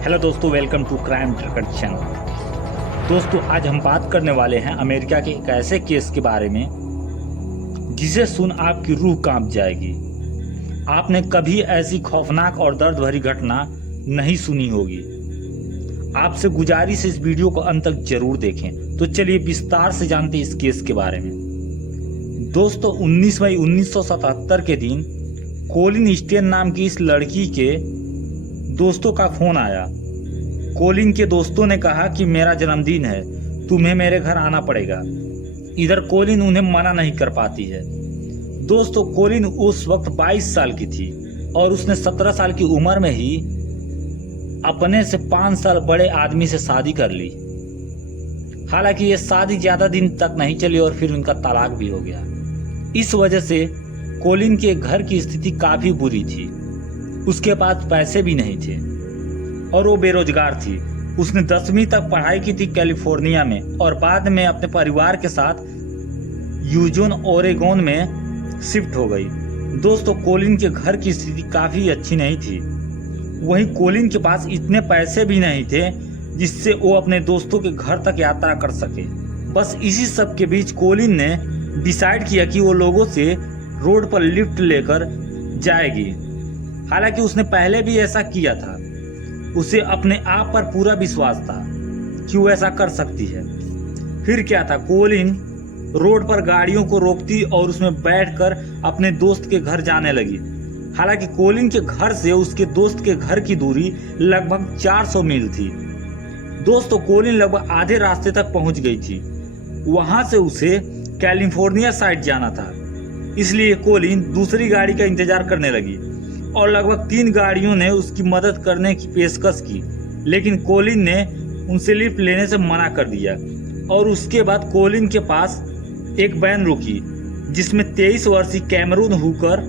Hello दोस्तों, welcome to crime detection. दोस्तों, आज हम बात करने वाले हैं अमेरिका के एक ऐसे केस के बारे में जिसे सुन आपकी रूह कांप जाएगी। आपने कभी ऐसी खौफनाक और दर्द भरी घटना नहीं सुनी होगी। आपसे गुजारिश है इस वीडियो को अंत तक जरूर देखें। तो चलिए विस्तार से जानते हैं इस केस के बारे में। दोस्तों, 19 मई 1977 के दिन कोलिन स्टेन नाम की इस लड़की के दोस्तों का फोन आया। कोलिन के दोस्तों ने कहा कि मेरा जन्मदिन है, तुम्हें मेरे घर आना पड़ेगा। इधर कोलिन उन्हें मना नहीं कर पाती है। दोस्तों, कोलिन उस वक्त 22 साल की थी और उसने 17 साल की उम्र में ही अपने से 5 साल बड़े आदमी से शादी कर ली। हालांकि ये शादी ज्यादा दिन तक नहीं चली और फिर उनका तलाक भी हो गया। इस वजह से कोलिन के घर की स्थिति काफी बुरी थी। उसके पास पैसे भी नहीं थे और वो बेरोजगार थी। उसने 10वीं तक पढ़ाई की थी कैलिफोर्निया में और बाद में अपने परिवार के साथ यूजोन ओरेगोन में शिफ्ट हो गई। दोस्तों, कोलिन के घर की स्थिति काफी अच्छी नहीं थी। वहीं कोलिन के पास इतने पैसे भी नहीं थे जिससे वो अपने दोस्तों के घर तक यात्रा कर सके। बस इसी सब के बीच कोलिन ने डिसाइड किया कि वो लोगों से रोड पर लिफ्ट लेकर जाएगी। हालांकि उसने पहले भी ऐसा किया था। उसे अपने आप पर पूरा विश्वास था कि वो ऐसा कर सकती है। फिर क्या था, कोलिन रोड पर गाड़ियों को रोकती और उसमें बैठकर अपने दोस्त के घर जाने लगी। हालांकि कोलिन के घर से उसके दोस्त के घर की दूरी लगभग 400 मील थी। दोस्तों, कोलिन लगभग आधे रास्ते तक पहुंच गई थी। वहां से उसे कैलिफोर्निया साइड जाना था, इसलिए कोलिन दूसरी गाड़ी का इंतजार करने लगी और लगभग 3 गाड़ियों ने उसकी मदद करने की पेशकश की, लेकिन कोलिन ने उनसे लिफ्ट लेने से मना कर दिया। और उसके बाद कोलिन के पास एक वैन रुकी जिसमें 23 वर्षीय कैमरून हुकर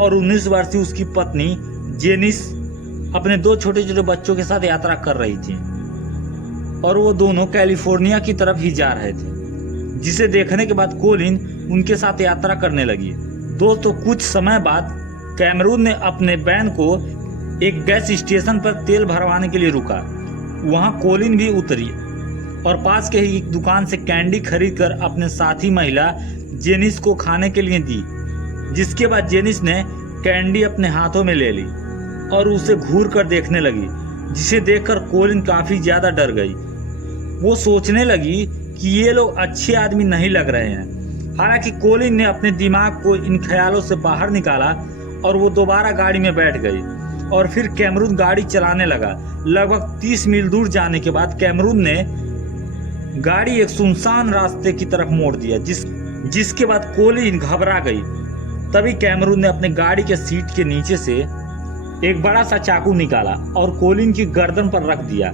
और 19 वर्षीय उसकी पत्नी जेनिस अपने 2 छोटे छोटे बच्चों के साथ यात्रा कर रही थी और वो दोनों कैलिफोर्निया की तरफ ही जा रहे थे, जिसे देखने के बाद कोलिन उनके साथ यात्रा करने लगी। दोस्तों, कुछ समय बाद कैमरून ने अपने वैन को एक गैस स्टेशन पर तेल भरवाने के लिए रुका। वहां कोलिन भी उतरी और पास के ही एक दुकान से कैंडी खरीदकर अपने साथी महिला जेनिस को खाने के लिए दी। जिसके बाद जेनिस ने कैंडी अपने हाथों में ले ली और उसे घूर कर देखने लगी, जिसे देखकर कोलिन काफी ज्यादा डर गई। वो सोचने लगी कि ये लोग अच्छे आदमी नहीं लग रहे हैं। हालांकि कोलिन ने अपने दिमाग को इन ख्यालों से बाहर निकाला और वो दोबारा गाड़ी में बैठ गई और फिर कैमरून गाड़ी चलाने लगा। लगभग 30 मील दूर जाने के बाद कैमरून ने गाड़ी एक सुनसान रास्ते की तरफ मोड़ दिया, जिसके बाद कोलिन घबरा गई। तभी कैमरून ने अपने गाड़ी के सीट के नीचे से एक बड़ा सा चाकू निकाला और कोलिन की गर्दन पर रख दिया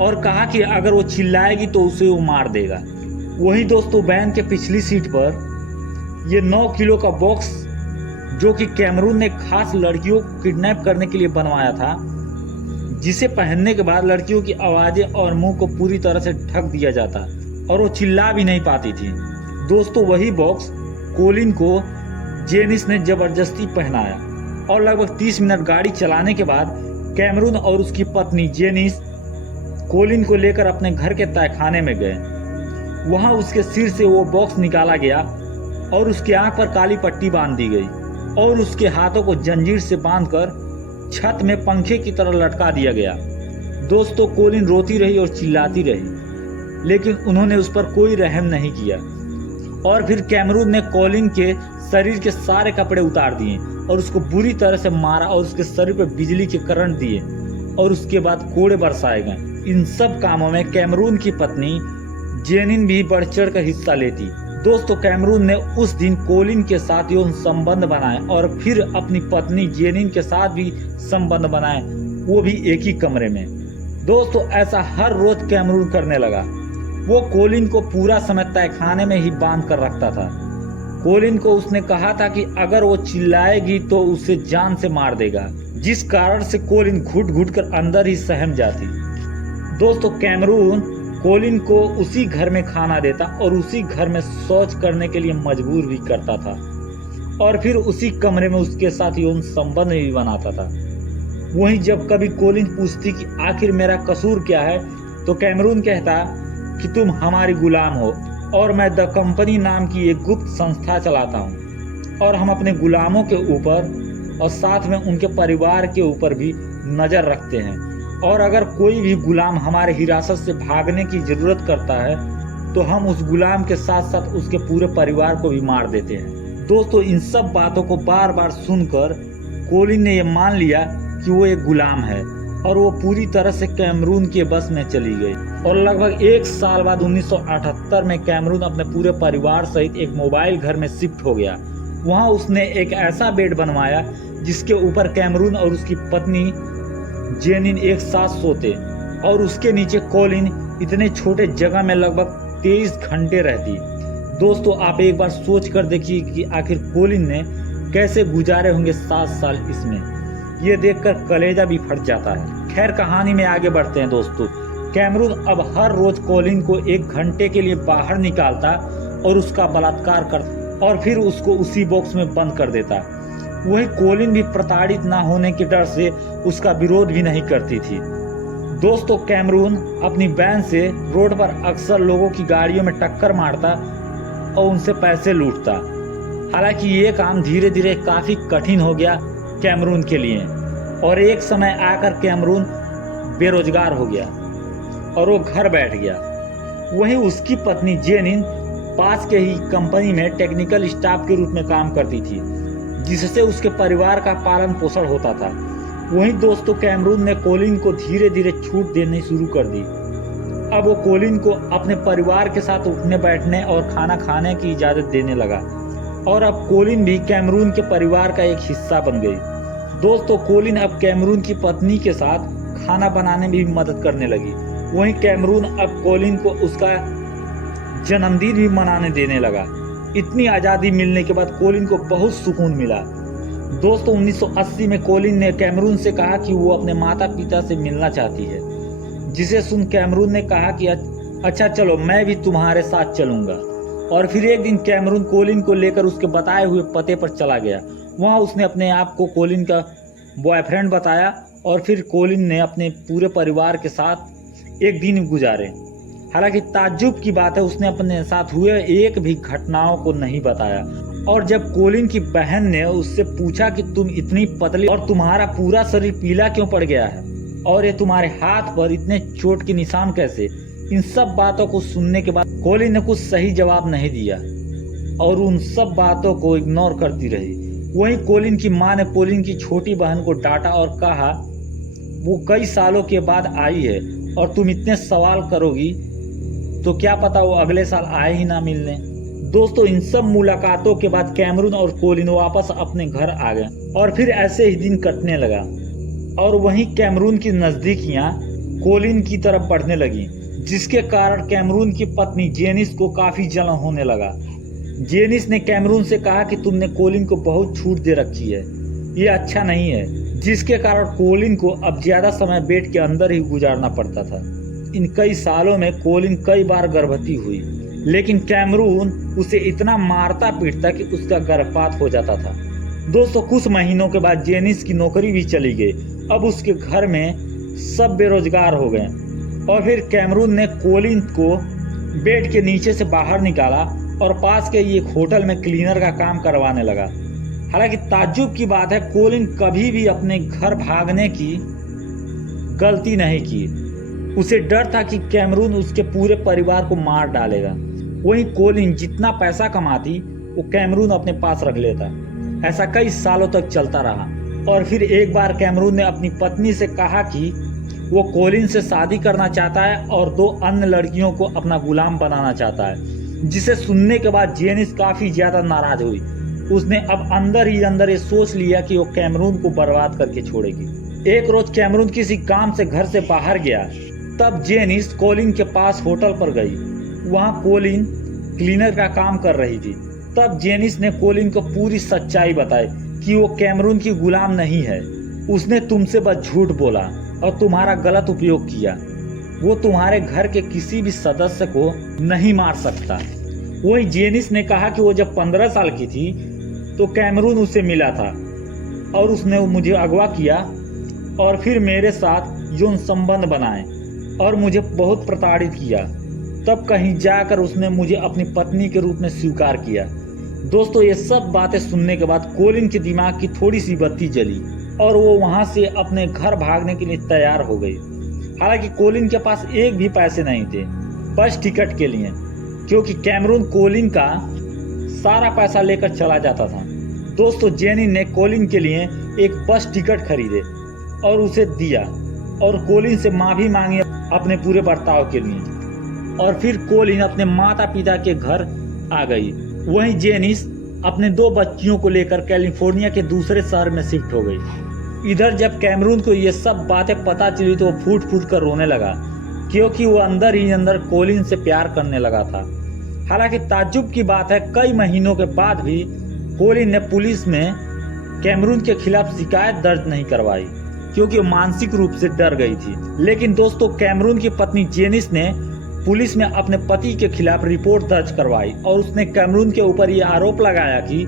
और कहा कि अगर वो चिल्लाएगी तो उसे वो मार देगा। वहीं दोस्तों, वैन के पिछली सीट पर ये 9 किलो का बॉक्स जो कि कैमरून ने खास लड़कियों को किडनैप करने के लिए बनवाया था, जिसे पहनने के बाद लड़कियों की आवाजें और मुंह को पूरी तरह से ढक दिया जाता और वो चिल्ला भी नहीं पाती थी। दोस्तों, वही बॉक्स कोलिन को जेनिस ने जबरदस्ती पहनाया और लगभग 30 मिनट गाड़ी चलाने के बाद कैमरून और उसकी पत्नी जेनिस कोलिन को लेकर अपने घर के तहखाने में गए। वहां उसके सिर से वो बॉक्स निकाला गया और उसकी आंख पर काली पट्टी बांध दी गई और उसके हाथों को जंजीर से बांधकर छत में पंखे की तरह लटका दिया गया। दोस्तों, कोलिन रोती रही और चिल्लाती रही, लेकिन उन्होंने उस पर कोई रहम नहीं किया। और फिर कैमरून ने कोलिन के शरीर के सारे कपड़े उतार दिए और उसको बुरी तरह से मारा और उसके शरीर पर बिजली के करंट दिए और उसके बाद कोड़े बरसाए गए। इन सब कामों में कैमरून की पत्नी जेनिन भी बढ़ चढ़ कर हिस्सा लेती। दोस्तों, कैमरून ने उस दिन कोलिन के साथ यौन संबंध बनाए और फिर अपनी पत्नी जेनिन के साथ भी संबंध बनाए, वो भी एक ही कमरे में। दोस्तों, ऐसा हर रोज कैमरून करने लगा। वो कोलिन को पूरा समय तहखाने में ही बांध कर रखता था। कोलिन को उसने कहा था कि अगर वो चिल्लाएगी तो उसे जान से मार देगा, जिस कारण से कोलिन घुट घुट कर अंदर ही सहम जाती। दोस्तों, कैमरून कोलिन को उसी घर में खाना देता और उसी घर में शौच करने के लिए मजबूर भी करता था और फिर उसी कमरे में उसके साथ यौन संबंध भी बनाता था। वहीं जब कभी कोलिन पूछती कि आखिर मेरा कसूर क्या है, तो कैमरून कहता कि तुम हमारी गुलाम हो और मैं द कंपनी नाम की एक गुप्त संस्था चलाता हूँ और हम अपने गुलामों के ऊपर और साथ में उनके परिवार के ऊपर भी नज़र रखते हैं, और अगर कोई भी गुलाम हमारे हिरासत से भागने की ज़रूरत करता है तो हम उस गुलाम के साथ साथ उसके पूरे परिवार को भी मार देते हैं। दोस्तों, इन सब बातों को बार बार सुनकर कोलिन ने यह मान लिया कि वो एक गुलाम है और वो पूरी तरह से कैमरून के बस में चली गई। और लगभग 1 साल बाद 1978 में कैमरून अपने पूरे परिवार सहित एक मोबाइल घर में शिफ्ट हो गया। वहाँ उसने एक ऐसा बेड बनवाया जिसके ऊपर कैमरून और उसकी पत्नी जेनिन एक साथ सोते और उसके नीचे कोलिन इतने छोटे जगह में लगभग 23 घंटे रहती। दोस्तों, आप एक बार सोच कर देखिए कि आखिर कोलिन ने कैसे गुजारे होंगे 7 साल इसमें। ये देखकर कलेजा भी फट जाता है। खैर, कहानी में आगे बढ़ते हैं। दोस्तों, कैमरून अब हर रोज कोलिन को 1 घंटे के लिए बाहर निकालता और उसका बलात्कार करता और फिर उसको उसी बॉक्स में बंद कर देता। वही कोलिन भी प्रताड़ित ना होने के डर से उसका विरोध भी नहीं करती थी। दोस्तों, कैमरून अपनी वैन से रोड पर अक्सर लोगों की गाड़ियों में टक्कर मारता और उनसे पैसे लूटता। हालांकि ये काम धीरे धीरे काफी कठिन हो गया कैमरून के लिए, और एक समय आकर कैमरून बेरोजगार हो गया और वो घर बैठ गया। वहीं उसकी पत्नी जेनिन पास के ही कंपनी में टेक्निकल स्टाफ के रूप में काम करती थी, जिससे उसके परिवार का पालन पोषण होता था। वहीं दोस्तों, कैमरून ने कोलिन को धीरे धीरे छूट देनी शुरू कर दी। अब वो कोलिन को अपने परिवार के साथ उठने बैठने और खाना खाने की इजाज़त देने लगा, और अब कोलिन भी कैमरून के परिवार का एक हिस्सा बन गई। दोस्तों, कोलिन अब कैमरून की पत्नी के साथ खाना बनाने में भी मदद करने लगी। वहीं कैमरून अब कोलिन को उसका जन्मदिन भी मनाने देने लगा। इतनी आज़ादी मिलने के बाद कोलिन को बहुत सुकून मिला। दोस्तों, 1980 में कोलिन ने कैमरून से कहा कि वो अपने माता पिता से मिलना चाहती है, जिसे सुन कैमरून ने कहा कि अच्छा चलो, मैं भी तुम्हारे साथ चलूंगा। और फिर एक दिन कैमरून कोलिन को लेकर उसके बताए हुए पते पर चला गया। वहाँ उसने अपने आप को कोलिन का बॉयफ्रेंड बताया और फिर कोलिन ने अपने पूरे परिवार के साथ एक दिन गुजारे। हालांकि ताज्जुब की बात है, उसने अपने साथ हुए एक भी घटनाओं को नहीं बताया। और जब कोलिन की बहन ने उससे पूछा कि तुम इतनी पतली और तुम्हारा पूरा शरीर पीला क्यों पड़ गया है और ये तुम्हारे हाथ पर इतने चोट के निशान कैसे, इन सब बातों को सुनने के बाद कोलिन ने कुछ सही जवाब नहीं दिया और उन सब बातों को इग्नोर करती रही। वहीं कोलिन की मां ने कोलिन की छोटी बहन को डांटा और कहा वो कई सालों के बाद आई है और तुम इतने सवाल करोगी तो क्या पता वो अगले साल आए ही ना मिलने। दोस्तों, इन सब मुलाकातों के बाद कैमरून और कोलिन वापस अपने घर आ गए और फिर ऐसे ही दिन कटने लगा। और वहीं कैमरून की नजदीकियां कोलिन की तरफ बढ़ने लगी, जिसके कारण कैमरून की पत्नी जेनिस को काफी जलन होने लगा। जेनिस ने कैमरून से कहा कि तुमने कोलिन को बहुत छूट दे रखी है, ये अच्छा नहीं है, जिसके कारण कोलिन को अब ज्यादा समय बेड के अंदर ही गुजारना पड़ता था। इन कई सालों में कोलिन कई बार गर्भवती हुई, लेकिन कैमरून उसे इतना मारता पीटता कि उसका गर्भपात हो जाता था। दोस्तों, कुछ महीनों के बाद जेनिस की नौकरी भी चली गई। अब उसके घर में सब बेरोजगार हो गए और फिर कैमरून ने कोलिन को बेड के नीचे से बाहर निकाला और पास के एक होटल में क्लीनर का काम करवाने लगा। हालांकि ताज्जुब की बात है, कोलिन कभी भी अपने घर भागने की गलती नहीं की। उसे डर था कि कैमरून उसके पूरे परिवार को मार डालेगा। वहीं कोलिन जितना पैसा कमाती वो कैमरून अपने पास रख लेता। ऐसा कई सालों तक चलता रहा और फिर एक बार कैमरून ने अपनी पत्नी से कहा कि वो कोलिन से शादी करना चाहता है और 2 अन्य लड़कियों को अपना गुलाम बनाना चाहता है, जिसे सुनने के बाद जेनिस काफी ज्यादा नाराज हुई। उसने अब अंदर ही अंदर ये सोच लिया कि वो कैमरून को बर्बाद करके छोड़ेगी। एक रोज कैमरून किसी काम से घर से बाहर गया, तब जेनिस कोलिन के पास होटल पर गई। वहाँ कोलिन क्लीनर का काम कर रही थी। तब जेनिस ने कोलिन को पूरी सच्चाई बताई कि वो कैमरून की गुलाम नहीं है। उसने तुमसे बस झूठ बोला और तुम्हारा गलत उपयोग किया। वो तुम्हारे घर के किसी भी सदस्य को नहीं मार सकता। वही जेनिस ने कहा कि वो जब 15 साल की थी तो कैमरून उसे मिला था और उसने मुझे अगवा किया और फिर मेरे साथ यौन संबंध बनाए और मुझे बहुत प्रताड़ित किया। तब कहीं जाकर उसने मुझे अपनी पत्नी के रूप में स्वीकार किया। दोस्तों, ये सब बातें सुनने के बाद कोलिन के दिमाग की थोड़ी सी बत्ती जली और वो वहां से अपने घर भागने के लिए तैयार हो गई। हालांकि कोलिन के पास एक भी पैसे नहीं थे बस टिकट के लिए, क्योंकि कैमरून कोलिन का सारा पैसा लेकर चला जाता था। दोस्तों, जेनी ने कोलिन के लिए एक बस टिकट खरीदे और उसे दिया और कोलिन से माफी मांगी अपने पूरे बर्ताव के लिए। और फिर कोलिन अपने माता पिता के घर आ गई। वहीं जेनिस अपने 2 बच्चियों को लेकर कैलिफोर्निया के दूसरे शहर में शिफ्ट हो गई। इधर जब कैमरून को ये सब बातें पता चली तो वो फूट फूट कर रोने लगा, क्योंकि वो अंदर ही अंदर कोलिन से प्यार करने लगा था। हालांकि ताज्जुब की बात है, कई महीनों के बाद भी कोलिन ने पुलिस में कैमरून के खिलाफ शिकायत दर्ज नहीं करवाई, क्योंकि वो मानसिक रूप से डर गई थी। लेकिन दोस्तों, कैमरून की पत्नी जेनिस ने पुलिस में अपने पति के खिलाफ रिपोर्ट दर्ज करवाई और उसने कैमरून के ऊपर ये आरोप लगाया कि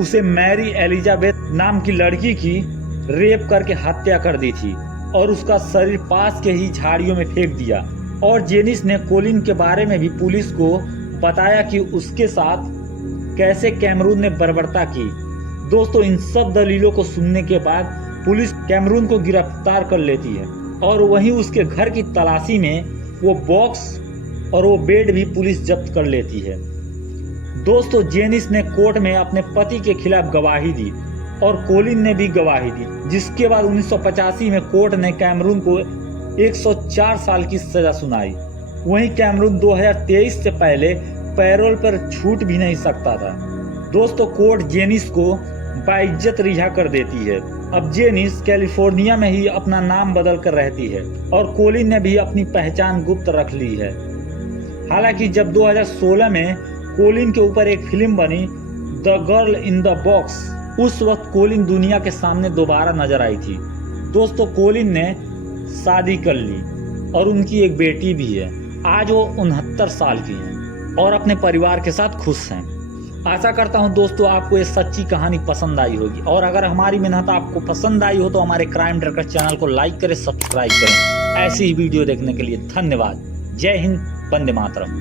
उसे मैरी एलिजाबेथ नाम की लड़की की रेप करके हत्या कर दी थी और उसका शरीर पास के ही झाड़ियों में फेंक दिया। और जेनिस ने कोलिन के बारे में भी पुलिस को बताया कि उसके साथ कैसे कैमरून ने बर्बरता की। दोस्तों, इन सब दलीलों को सुनने के बाद पुलिस कैमरून को गिरफ्तार कर लेती है और वहीं उसके घर की तलाशी में वो बॉक्स और वो बेड भी पुलिस जब्त कर लेती है। दोस्तों, जेनिस ने कोर्ट में अपने पति के खिलाफ गवाही दी और कोलिन ने भी गवाही दी, जिसके बाद 1985 में कोर्ट ने कैमरून को 104 साल की सजा सुनाई। वहीं कैमरून 2023 से पहले पैरोल पर छूट भी नहीं सकता था। दोस्तों, कोर्ट जेनिस को बाइज्जत रिहा कर देती है। अब जेनिस कैलिफोर्निया में ही अपना नाम बदल कर रहती है और कोलिन ने भी अपनी पहचान गुप्त रख ली है। हालांकि जब 2016 में कोलिन के ऊपर एक फिल्म बनी the girl in the box, उस वक्त कोलिन दुनिया के सामने दोबारा नजर आई थी। दोस्तों, कोलिन ने शादी कर ली और उनकी एक बेटी भी है। आज वो 69 साल की हैं और अपने परिवार के साथ खुश हैं। आशा करता हूं दोस्तों आपको ये सच्ची कहानी पसंद आई होगी, और अगर हमारी मेहनत आपको पसंद आई हो तो हमारे क्राइम ट्रकर चैनल को लाइक करें, सब्सक्राइब करें। ऐसी ही वीडियो देखने के लिए धन्यवाद। जय हिंद, वंदे मातरम।